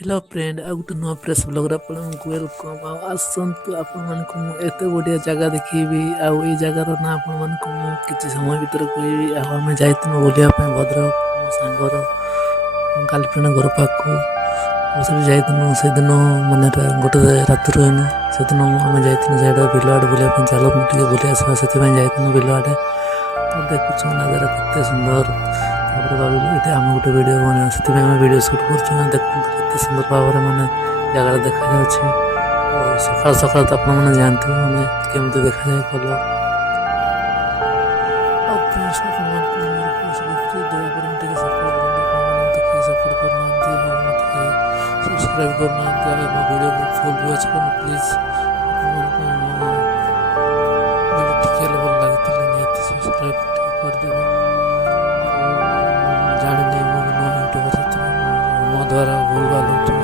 hello friend आ गोटे नुआ press blogger आपको वेलकम आसतु आपको एत बढ़िया जगह देखी आउ जगार ना आपको किसी समय भितर कहि आम जाइलु बुलाप भद्रक मो सांगर गर्लफ्रेंड घर पाक जाइलु से दिन मन गोटे राति रहीनु से दिन आम जाइलु बिल आड़े बुलाप चलो मुझे बुले आसवा से जाइलु बिल आड़े देखुच नजारा केते सुंदर भाविलु ये आम गोटे वीडियो बना से वीडियो सुट कर देखते सुंदर भाव में मैंने जगह देखा सकाल सकाल तो आपने जानते मैंने केमती देखा जाए कलर सब्सक्राइब करना वीडियो को फुल वॉच करना प्लीज वीडियो भल लगी निहती सब्सक्राइब करदेवे जानी नुआ यूट्यूबर मो द्वारा भूल भाल